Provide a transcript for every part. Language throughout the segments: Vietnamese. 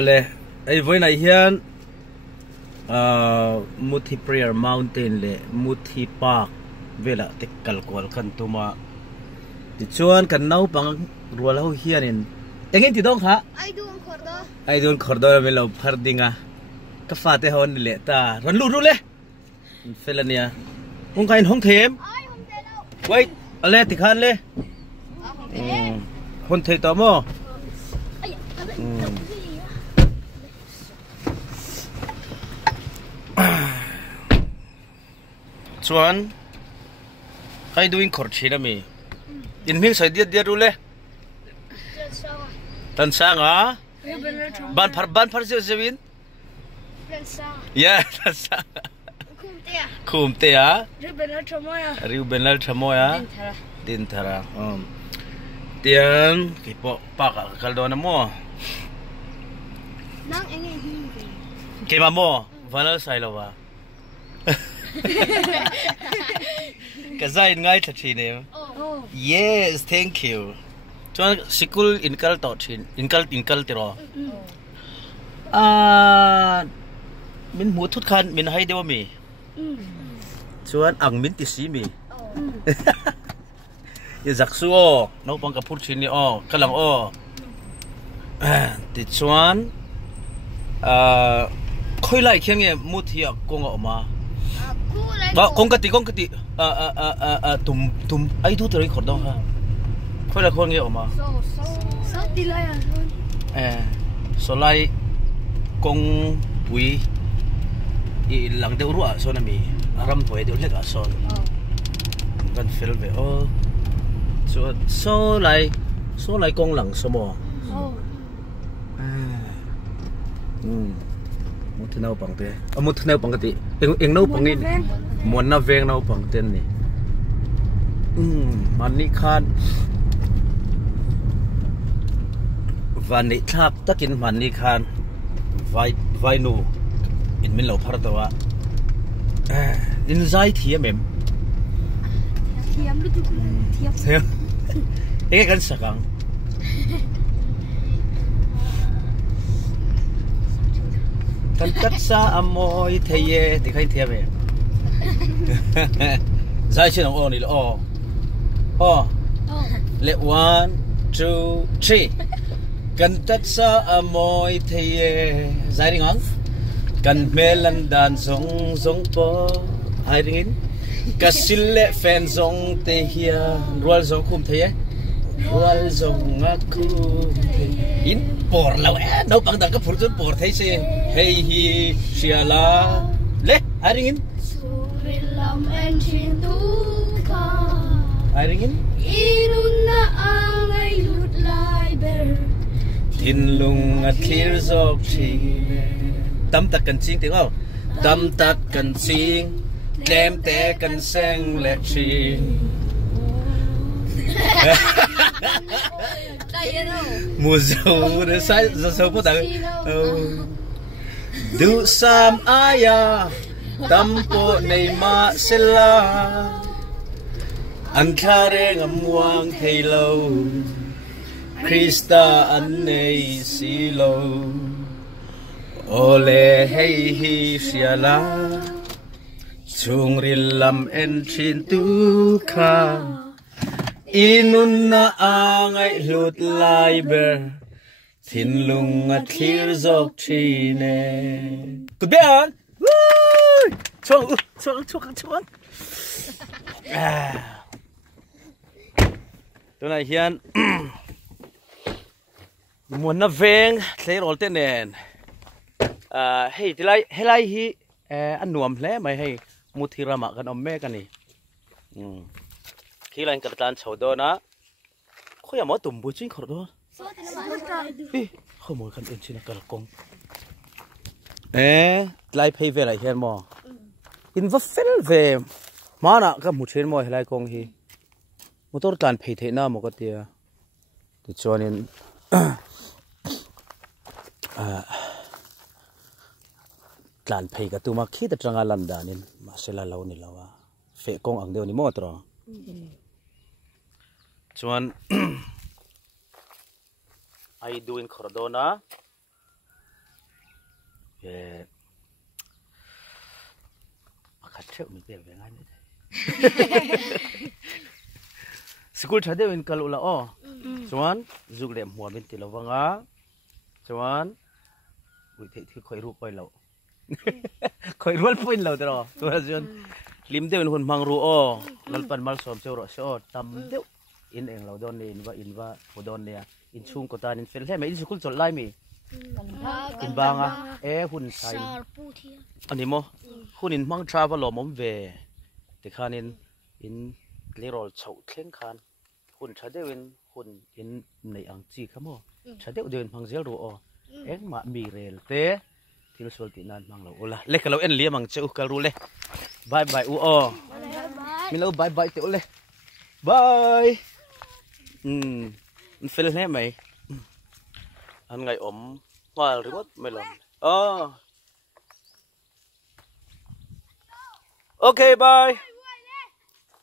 ole ai voi nai hian Muthi Prayer Mountain le Muthi Park vela te kalkol kan tuma ti chuan kan nau pang rual ho hianin engin ti dong ha ai don khordo velo phardinga ka fate hon le ta ron lu ru le felania hong kain hong them wait ale ti khan le hon thei to mo chuan kai doing khor china mi in ming sai dia ru le tan sanga ban phar zewin ya tan sanga khum te ya riu benal chamoya din thara tiang ki po pak kaldo na mo nang engei hi ke ma mo vanal sai lo wa kazain ngai thathi ne yes thank you chuan sikul inkal to thin inkal tiro min mu thut khan min hai dewa mi chuan ang min ti si mi ye zaksu o no pang ka phur thin ni o kalang o ti chuan khoi lai kheng ye Muthi a kong o ma kong ka ti tum ai du teri khor dong ha khoi la khong ye o ma so ti lai so lai kong pui i lang de ru a so na mi ram thoi de le ka son kan fel ve o so lai kong lang so mo Muthi nau pang te Muthi nau pang ti eng nau pang in mon na veng nau pang ten ni man ni khan van ni thap takin man ni khan vai nu in min lo phar dawa in zai thiam em thiam lu tu thiam e kan sakang kan tat sa amoy theye ti khai thiam em zai chen o ni lo o le 1 2 3 kan tat sa amoy theye zai ring ang kan melan dan zong po ai ringin kasille fan zong te hia rual zong khum theye rual zong aku in por law no pang dang ka phur chun por thei se hei hi siala le ai ringin surilam en chin tu ka ai ringin inunna angai lut lai ber tin lung a clear zok chi tâm tật cần chiên tiếng không tâm tật cần chiên đem té cần sang lệ chiên mùa dầu để sai giờ sâu có tặng du sam aya tâm po này ma sẽ la anh khare ngầm muang thầy lâu Krista anh này xí lâu ole hey hi siala chungrilam en chin tu kha inunna angai lut lai ber thin lung a thlir zok thine kubian chuang tu nai hian mun na veng thlei rol te nen hey helai hi an nuam hle mai hey Muthi rama kan om me kan ni khi lain kan tan chho do na khoi amo tum bu chin khor do khoi mo kan en chin kal kong lai phei ve lai hian mo in va fel ve mana ka mu chen mo helai kong hi motor tan phei the na mo ka tia ti chonin tlan phei ka tu ma khi ta tranga lam danin ma sela lo ni lawa fe kong ang deu ni mo tro chuan ai doing khordona khát treo mình về về ngay nữa school thade in kalu la o chuan zuk lem hua bin ti lo wanga chuan ui thei thi khoi ru poi lo khoi rual point lo tro tua chuan lim de hun mang ru o lal pan mal som cheu ro so tam deu in eng lo don in wa po don ne in chung ko tan in fel he mai in school chol lai mi in banga hun sai ani mo hun in mang travel lo mom ve ti khanin in lerol chau thleng khan hun thadewin hun in nei ang chi khamo thadeu den phang zel ro o eng ma mi rel te thil sol ti nan mang lo ola le kalo en liam ang cheu kal ru le bye bye u o mi lo bye bye te ole bye fel he mai an ngai om wal rimot mai lom okay bye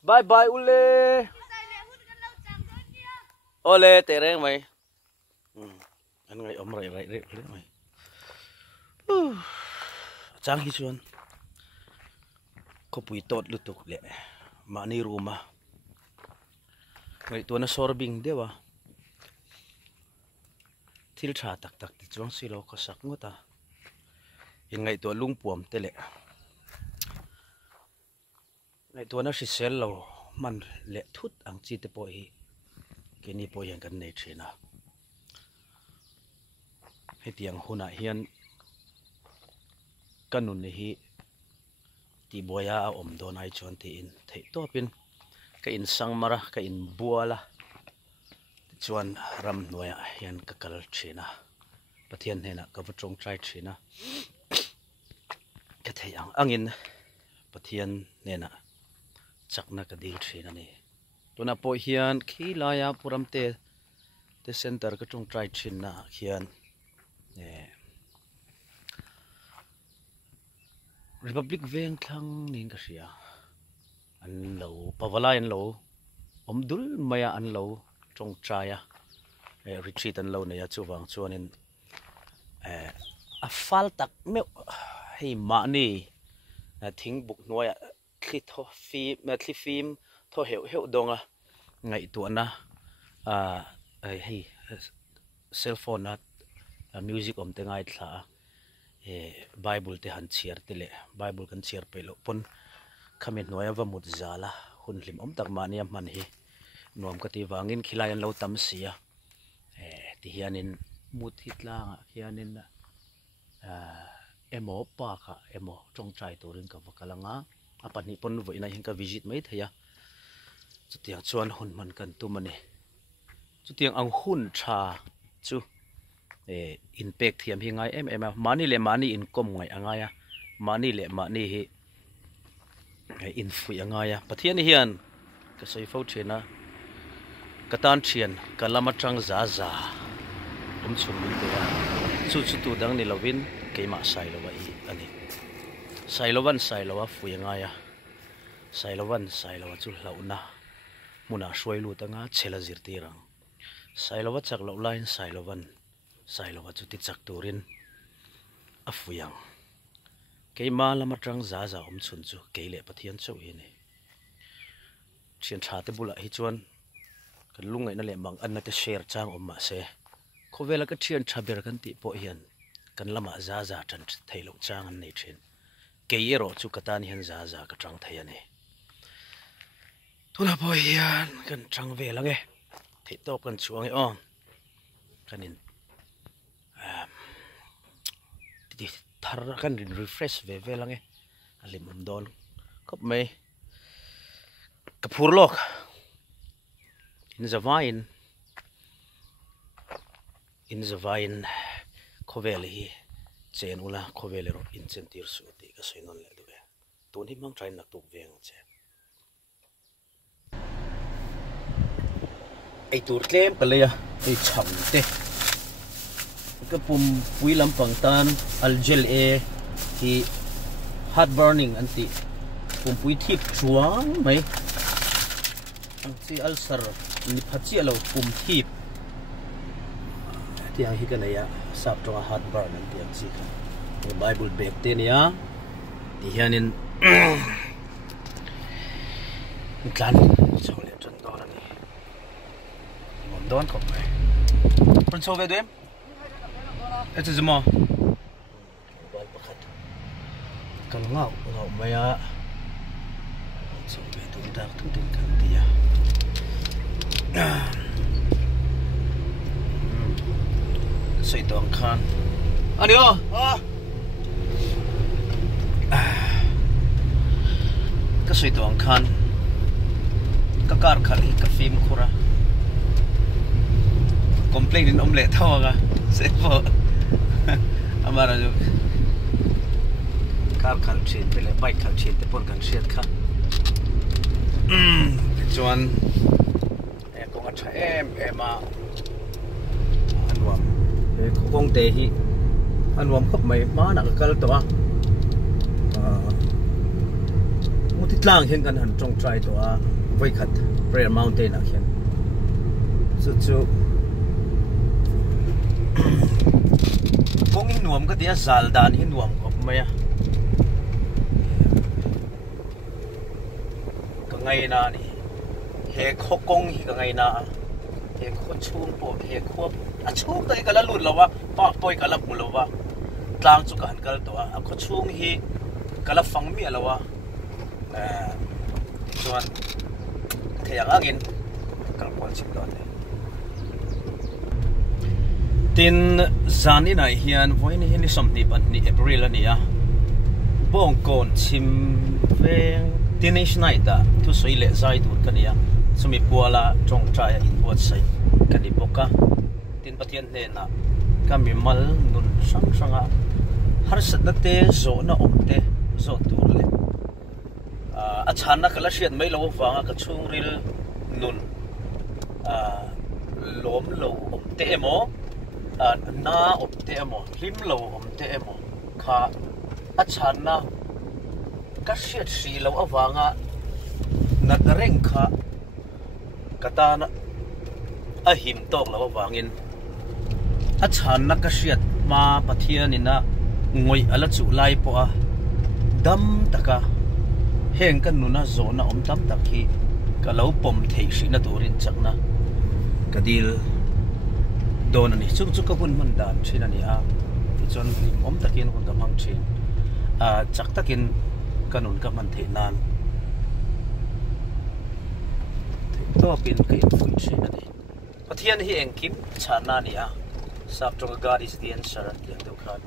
bye bye ule ole tereng mày anh ngay ôm rậy rậy mày chang hi chuan ko pui tot lutuk le ma ni ruma ngai to na sorbing dewa thil tha tak tak ti chuang silo ko sak ngota in ngai to lungpuam te le ngai to na sisel lo man le thut ang chi te po hi kini po yang kan nei thina hetiang huna hian kanun hi ti boya om donai chon ti in thei to pin ka in sangmara ka in buala chuan ram noya hian ka kal thina pathian hena ka vachong trai thina ka thei angin pathian nena chakna ka dil thina ni tuna po hian khilaya puramte te center ka chung trai thina hian Republic veng thlang ning ka sia an lo pawala an lo omdul maya an lo chung traya retreat an lo ne ya chuwang chuanin a fal tak me hei ma ni thing buk noya thli tho fi ma thli film tho heu donga ngai tu na hei cell phone na music om te ngai thla Bible te han chiar te le Bible kan chiar pe lo pon khamet noya wa mut zala hun lim om tak ma ni man hi nom ka ti wangin khilayan lo tam sia ti hianin Muthi tlang hianin emo Parkah emo tong trai turin ka wakalanga apani pon voina hin ka visit mai thaya chutiang chuan hun man kan tu mani chutiang ang hun tha chu impact thiam hi ngai em mani le mani income ngai angaya mani le mani hi in fui angaya pathian hian ka soi fo thena katan thian kalama tang za za chum min te chu tu dang ni lovin keima sai lo i ani sai lowa fui angaya sai lowa chu launa muna shoi lu tanga chela zirti rang sai lowa chak lo line sai lowa chu ti chak turin afuyang keima lama tang za za chun chu keile pathian chau hi ni thian tha te bula hi chuan kan lungai na le mang an na te share chang ma se khowela ka thian thaber kan ti po hian kan lama za za tan thailo chang an nei thin keiro chu katan hian za za ka tang thai ani tula po hian kan tang ve lange thei to kan chuang on kanin ti thar kan refresh ve lange alim don kop mai kapur lok in zavain khoveli hi chen ula khoveli ro incentir su ti ka soinon le duwe tun hi mang train na tuk veng che ai tur tlem kalaya ai cham te ka pum pui lampang tan aljel hi heart burning anti pum pui thip chuang mai ang si ulcer ni phachi alo pum thip tiang hi kanaya sap to heart burn anti ang si Bible back te nia ti hianin tlan chole chon don ani mon don khop mai pon so ve dem et is mo bal pakhat kal ngau mai a so ve tu dak tu tin kan tia soi tong khan ani o ka soi tong khan ka kar khali ka film khura complain in omle thawaga se fo amara jo kar khal chin pele bike khal chin te pon kan siat kha chuan e ko nga tha em a anwam e khong te hi anwam khop mai ma na kal to a muthi tlang hen kan han tong try to a voi khat prayer mountain a hian chu kong in nuam ka tia zal dan hin nuam khop mai a ka ngai na ni he khokong hi ka ngai na he kho chung po he kho a chung dai kala lut lawa pa poi kala pulawa tlang chu kan kal to a kho chung hi kala fang mi lawa chuan theyang agin kal pol chim don tin zani nai hian voin hi ni som ni pan ni April ania bong kon chim veng tinish nai da thu soi le zai dur kania sumi puala tong trai in bot sai kani boka tin pathian ne na kami mal nun sang sanga har sat na te zo na omte zo tur le a chana kala shiat mai lo wanga ka chung ril nun lom lo omte emo na omte emo lim lo omte emo kha a chana ka shiat si lo awanga na reng kha katana a him tok lo awangin a chana ka shiat ma pathian ina ngoi ala chu lai po a dam taka heng kan nuna zona om tam takhi kalau pom thei si na turin chakna kadil don ani chung chu ka bun man dan thin ani a chon om takin kon gamang thin chak takin kanun ka man thei nan to pin kai fui thin ani pathian hi engkim chana ni a sap to God is the answer tiang do khan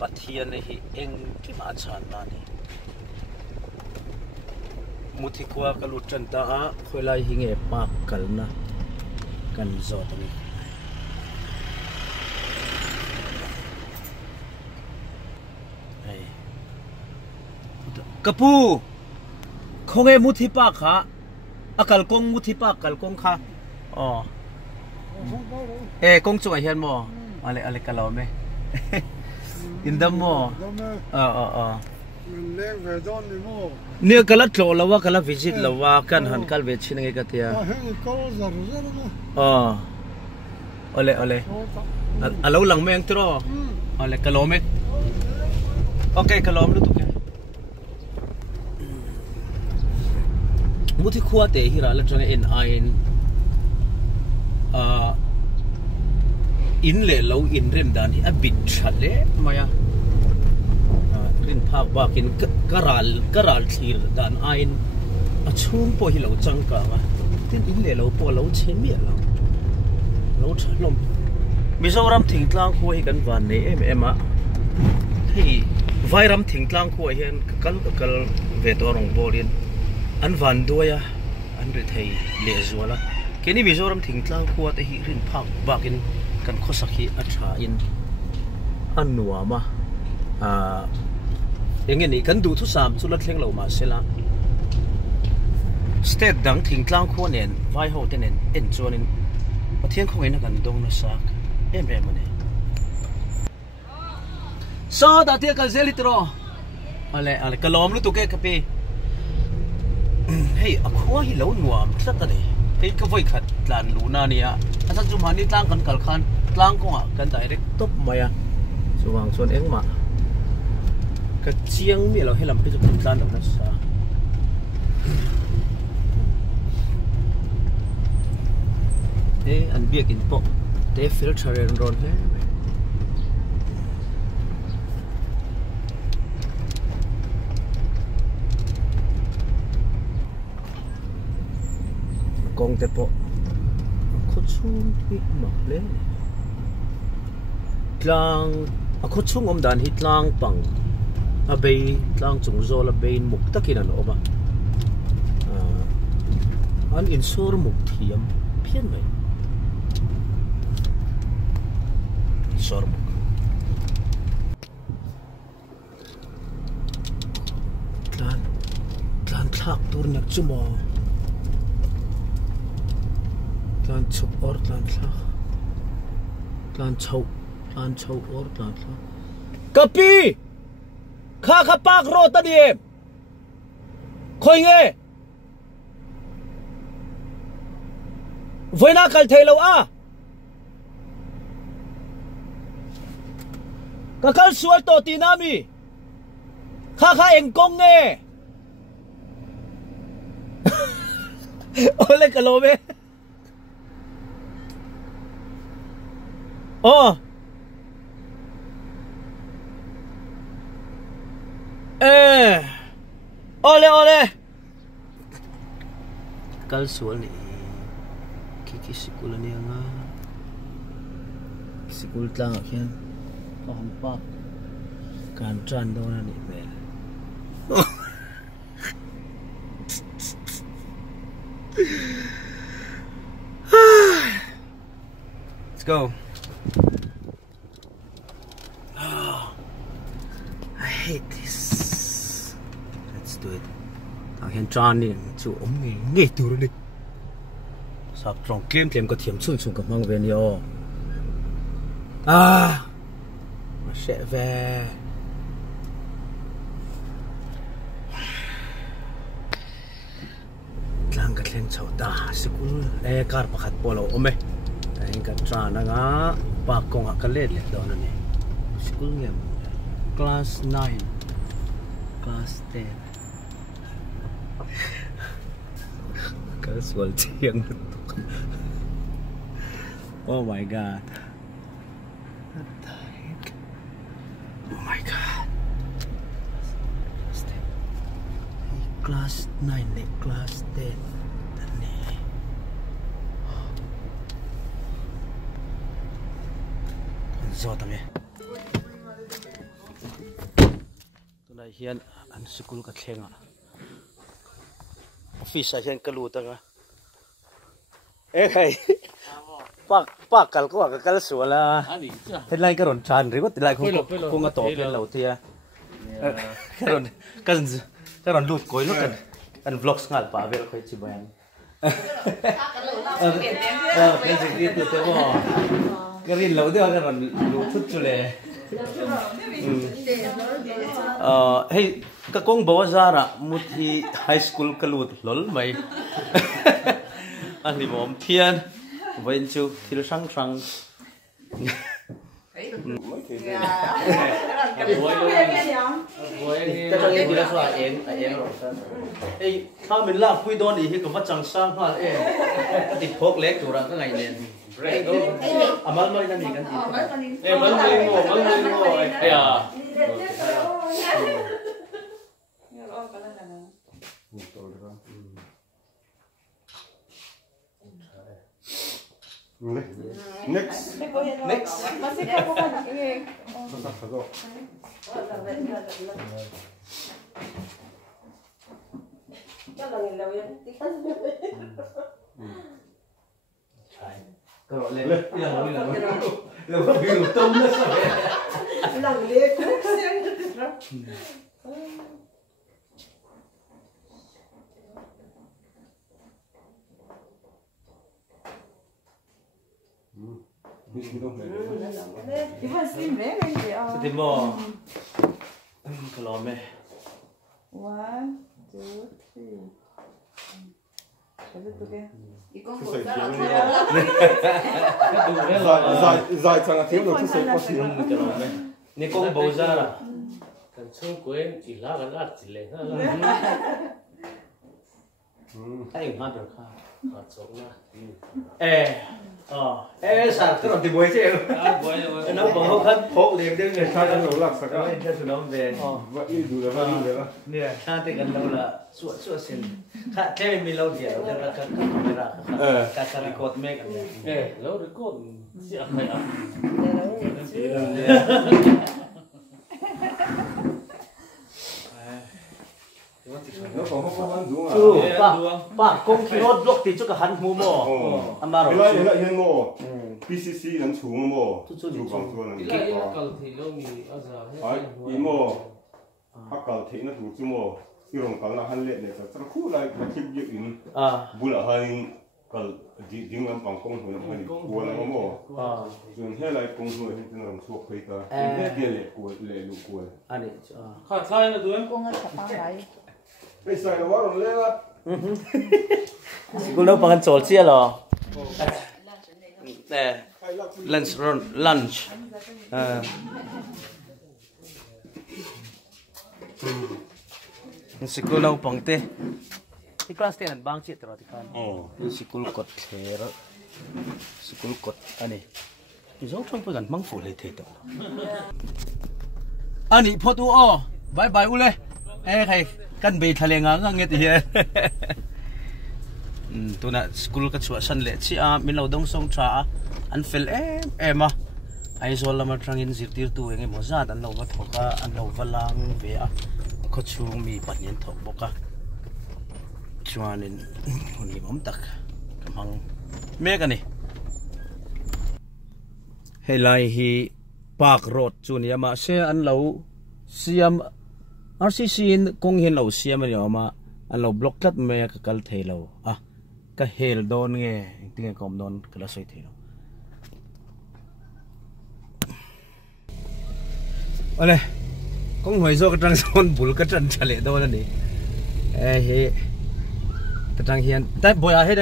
pathian hi engkim a chana ni Muthi khua kalutran ta a khoilai hinge pak kalna kan zot ani ai kapu khonge muthi pa kha akal kong muthi pa kal kong kha e kong chu hian mo ale kalome indam mo nia kala tlo lawa kala visit lawa kan han kal ve chinange ka tia ole alo lang meng tro ole kalome okay kalom lu tu ke muthi khua te hi ra la tang en ain in le lo in rem dan hi a bit thale maya rin phak bakin karal thir dan ain a chum po hi lo chang ka ma tin in le lo po lo chemi lo thlom mizoram thingtlang kho hi kan van nei em a thei vairam thingtlang kho hian kal ve to rong bolin an van doya an ri thei le zuala keni mizoram thingtlang kho te hi rin phak bakin kan khosakhi a tha in anuama engin ni kan du thu sam chu la thleng lo ma sela state dang thingtlang kho nen vai ho te nen en chonin pathian khong ena kan dong na sak em ani so da tia kal zelitro ale kalom lu tu ke kape hey akhua hi lo nuam thlat ani hei ka voi khat tlan luna nia asa chu mani tlang kan kal khan tlang ko kan direct top maya chuwang chon engma cái chiang mi lo hay làm cái chụp tan đâu nó sa thế anh biết in bộ thế filter rồi thế con thế bộ có chung thì mặc lên lang có chung om dan hit lang pang a bay lang chung zo la bay muk takin an oma an insur muk thiam phian mai insur muk tlan thak tur nak chumo tlan chup or tlan thak tlan chau or tlan thak kapi kha pak ro ta diem khoi nge voina kal thelo a ka kal sual to tinami kha engkong nge ole kalome oh ole kal sual ni kiki sikul ni nga sikul tlang khian ka hom pa kan tran do na ni mel let's go. I hate this. Let's do it. Thằng hiện tròn đi, chú ống nghe từ rồi đi. Sắp trong kiếm có thiểm xuống cầm mang về nhiều. Nó sẽ về. Lang cái lên chậu ta, sẽ cũng car pakat polo ome. Anh cái tròn nga, pa kong cái lết đó nè. School nghe. Class 9, class 10. Casual chiang. Oh my god. What the heck? Oh my god. Class 9 này, class 10. Zo tami. Tunai hian an school ka thlenga. Office hian kalu tanga. Kai. Pak kal ko ka kal suala. Ani cha. Headline karon chan ri ko tilai ko nga to pen lo tia. Karon lut koi lo kan vlogs ngal pa vel khoi chi bayan. Cái gì tiếp theo mo. Cái rin lâu theo karon lut chút chule. Hey, kakong bawa zara Muthi high school kalut lol mai. Anh đi mồm thiên với chú thì sang sang cái trong cái gì đó là em rồi ấyถ้าmình làm quy đôn thì cũng mất chẳng sang hoa em thì phốt lét chủ ra cái ngày này mal mal cái gì cái gì em mal ngô ấy à Next. Cái rồi lên là có bị lụt tôm nữa sao vậy? Lần liệt cũng xem 이번 스팀 왜 그런지요? 스팀 뭐 그러면 1, 2, 3. 그래도 게 이건 뭐 Dài thằng thiếu được thức sự có gì không? Ni kung bầu ra là chung quên chỉ lá cái lát chỉ lên ha Ai ngon được không? hạt sống na Sao cái gì bồi chứ? bồi Nó bằng không hết phốt liền chứ người Sa kan ulak sa ka. Thế thì nó về. Wa i du la va ni la. Nè, sang tới gần đâu là suốt xin. Khác thế mình lâu thì ở đây các camera, các record make anh. lâu rồi con sẽ phải ăn No ko ho man du nga. Chú, ba công khi nó block thì chú cả hắn mua mò. Ama Ila rồi. ila hian mo. PCC nan chu mo. Chu Chu bang chu nan. cái này cầu thì lâu mi ở giờ Ai i mo. Hakal the na tu chu mo. I rong kal na han le ne sa khu lai ka khip yu in. Bula han kal ding lam pang kong hu na han ko na mo. Jun he lai kong hu hin tin ram chu khoi ka. He de le ko le lu ko. Anh khá sai là đuôi Con ở sập lại. Ei sai na waron le la. Cô đâu bằng chỗ chia rồi. Nè, lunch. School đâu bằng thế. Cái class tên là bang chết rồi thì kan. School cột thế rồi. School cột anh này. Giống trong cái gần măng phủ lấy thế đó. Anh ấy phốt u bye bye u lên. Hay kan bị thale ngang nghe thì tu na school ka chua san le chi a min lo dong song tra an fel em a ai zol lama trangin zirtir tu nge mo za dan lo wa thoka an lo walang ve a ko chung mi panin thok boka chuanin honi mom tak kamang me ka ni helai hi park road chunia ma se an lo siam RCC in kong hin lo siam ani ma an lo block tat me ka kal thelo ka hel don nge tinge kom don kala soi thelo ale kong hoi zo ka tang son bul ka tran chale do la ni he ta tang hian ta boya he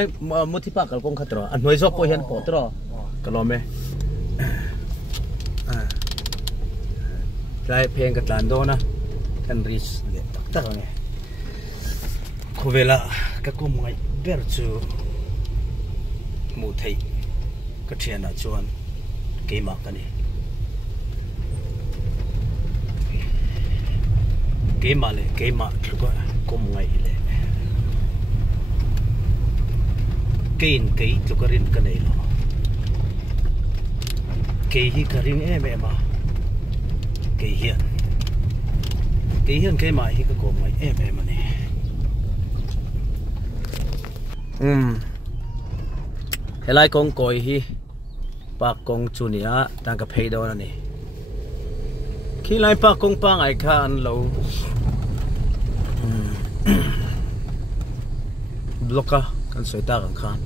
Muthi pa kal kong khatro an hoi zo po hian po tro kalome trai pheng ka tlan do na kan ris le tak tak nge khuvela ka kum ngai ber chu Muthi ka thiana chuan keima ka ni keima ko kum ngai le kein kei tu ka rin ka nei lo kei hi ka ring em a kei hian kei mai hi ka ko ngai em ani helai kong koi hi pak kong chunia tang ka phei do na ni khi lai pak kong pa ngai kha an lo bloka kan soi ta kan khan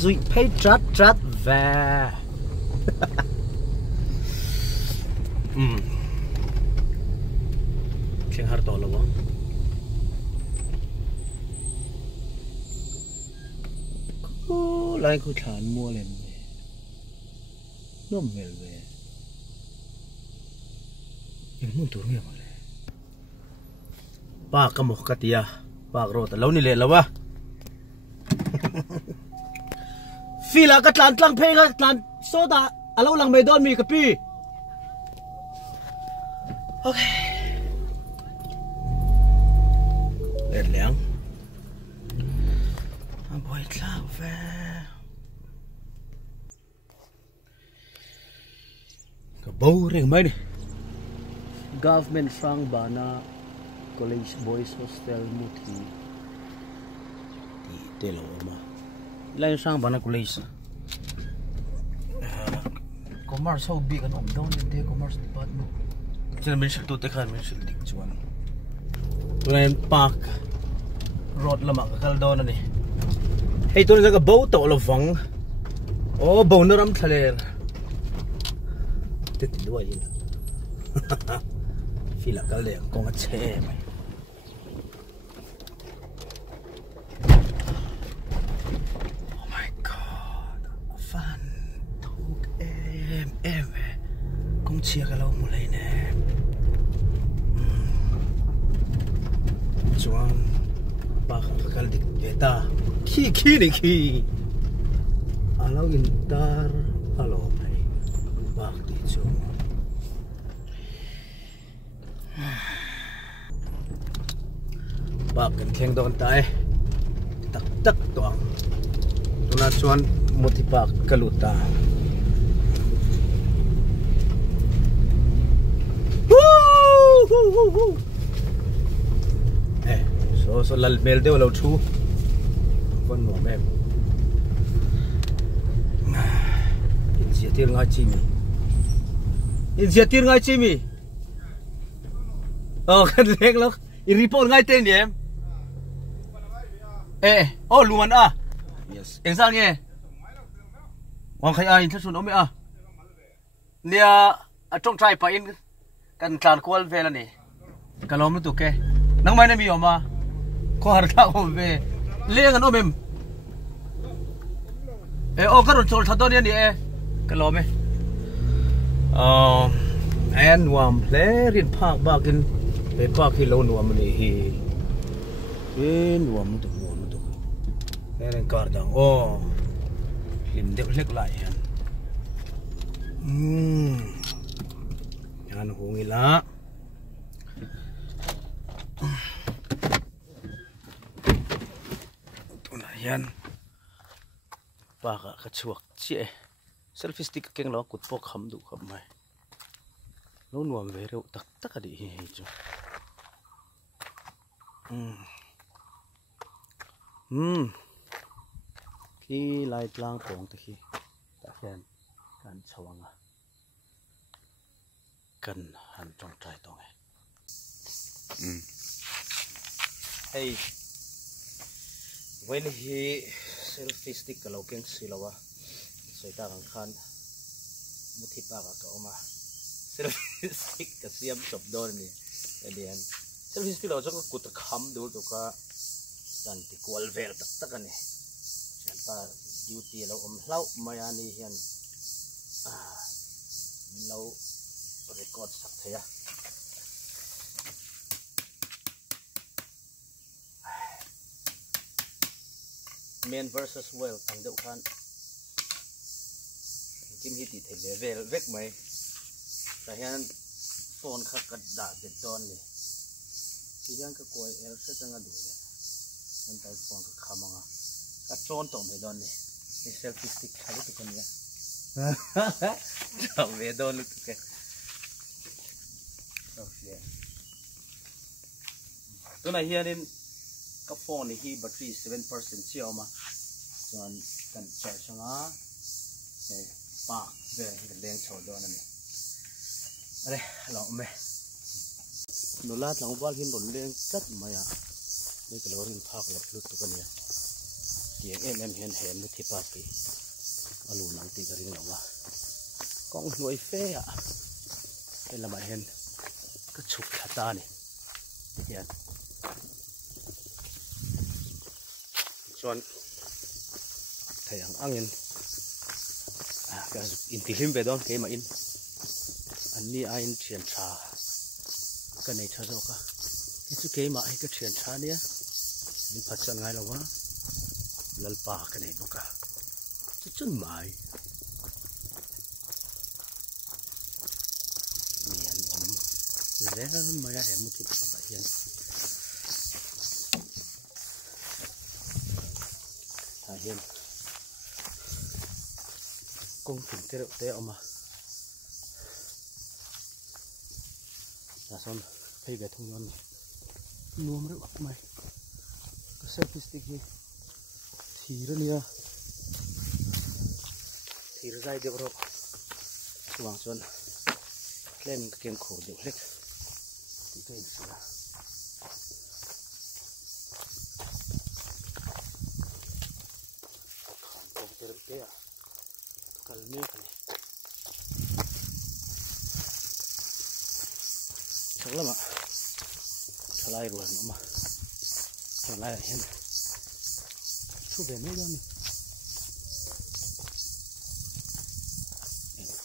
zui phei trat va keng har to lo wa lại cứ thản mua lên nó về nhưng muốn turun ya male pa ka mo katia pa ro ta lo ni le lawa fila ka tlang phe ka tlan soda alo lang me don mi ka pi okay let liang boy tlang ve ka bau ring mai ni government sang bana college boys hostel Muthi di Teloma lai sang bana college commerce how big an om down in the commerce department chila min shil tu te khan min shil dik chuan tunen park road lama ka kal don ani hey tu jaga bau to lo wang o bau na ram thaler te ti luai fila kal le ko nga che mai oh my god fan thuk em kong chia ka lo mu lai ne bakal dik eta ki ni ki alo intar alo mai bak ti chu bak kan kheng don tai tak toang tuna chuan Muthi pak kaluta so lal mel deu lo thu con nuam em in sia tir ngai chi mi kan lek lo in report ngai ten em luman a yes eng sang nge wang khai a in thsun ome a nia a tong trai pa in kan tlan kwal vel ani kalom tu ke nang mai na mi oma ko har tha om ve leng an omem ka ron chol thadon ni kalome an wam ple rin phak bakin pe pak hi lo nuam ni hi nuam tu eren kar dang lim de lek lai han yan hungila tuna yan Parkah ka chuak chi selfie stick keng lo kut pok kham du kham mai lo nuam ve reu tak adi hi chu khi lai tlang pong te khi ta hian kan chawanga kan han tong trai tong hey when he selfie stick ka lo keng silawa soita kan khan Muthi Parkah ka oma selfie stick ka siam chop dor ni edian selfie stick lo jong kut kham du to ka dan ti kwal vel tak ani pa duty lo hlau maya ni hian lo record sak thaya men versus well ang deuh khan kim hi ti the level vek mai ta hian phone kha kat da de don ni ti hian ka koi el se tanga du le an tai phone ka khamanga ka tron to me don ni selfie stick khali tu kan ya chau me don tu ke okay tu na hian in ka phone hi battery 7% chi oma chuan kan charge nga pa ve leng chho don ani are lo me no lat lang wal hin don leng kat maya ni ka lorin phak la lut tu kan ya tiang em hian hen Muthi Parkah alu nang ti garing lawa kong nuai fe a elama hen ka chuk khata ni hian chuan thayang angin ka intilim ve don ke ma in anni a in thian tha ka nei tha zo ka chu ke ma ai ka thian tha nia in phachan ngai lawa lalpa ka nei boka chun mai nian le maya he Muthi Parkah hian ha hian kong tin te oma son phei ga thung non nuam re ak mai ka selfie stick hi thira nia thira zai de ro chuang chon klem ken kho de lek ti te sila khan ko te a kal me kani chaglama thalai ruan oma thalai hian thu be me don ni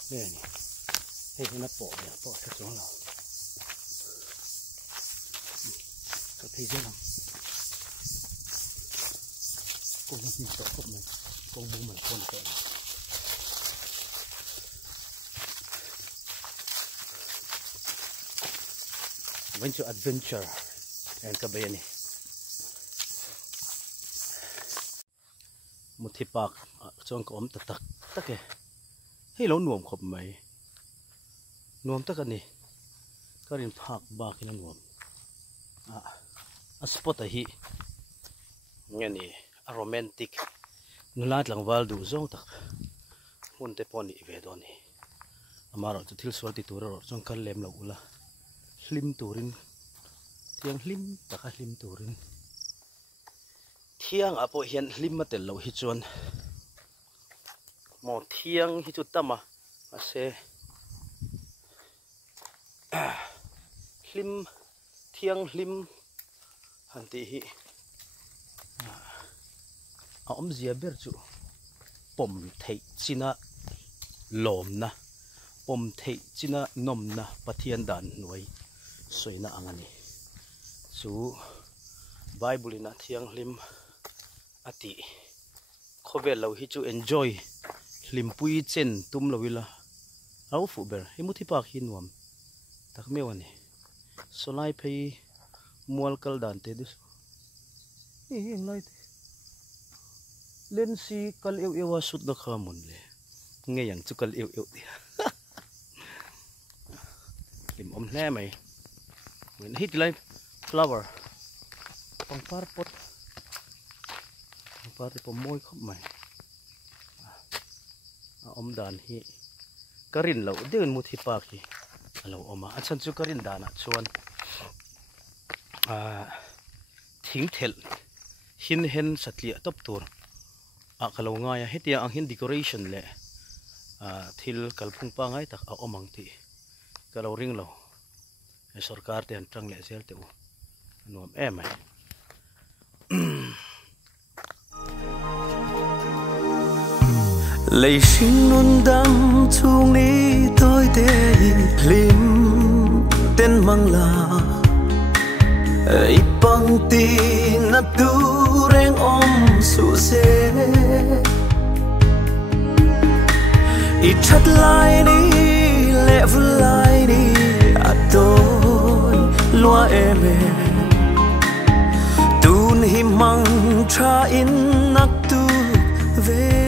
ni hei na po ya po sa chong lo ka thei je lang con mình sợ không này con bố mình con sợ went to adventure and kabeni Muthi Park chong ko om tak ke hei lo nuam khop mai nuam tak ani karin park ba kin nuam a spot a hi ngani a romantic nulat lang wal du zong tak hun te poni ve do ni amaro chu thil swal ti tur ro chong kal lem lo ula hlim turin tiang hlim taka hlim turin thiang apo hian hlim ma tel lo hi chuan mo thiang hi chu tama ase hlim thiang hlim hanti hi a om zia ber chu pom thei china lom na pom thei china nom na pathian dan nuai soina angani chu bible ina thiang hlim ati khovel lo hi chu enjoy hlim pui chen tum lovila au fu ber hi Muthi Park hi nuam tak mewani solai phei mual kal dan te dis em lai te len si kal eu ewa sut da khamun le nge yang chu kal eu eu ti lim om hle mai when hit life flower pang par pot par po moi khop mai om dan hi karin lo den Muthi Park hi alo oma achan chu karin dana chuan thing thel hin hen satlia top tur a kalo nga ya hetia ang hin decoration le thil kalphung pa ngai tak a omang ti kalo ring lo sarkar te an tang le sel te u nuam em ai lệ sinh luôn đắm chung ní tôi để lim tên mang là ai bằng tin nắp tu reng om su se ít chặt lại đi lệ vui lại đi à tôi loa em tun hi mang tra in nắp tu về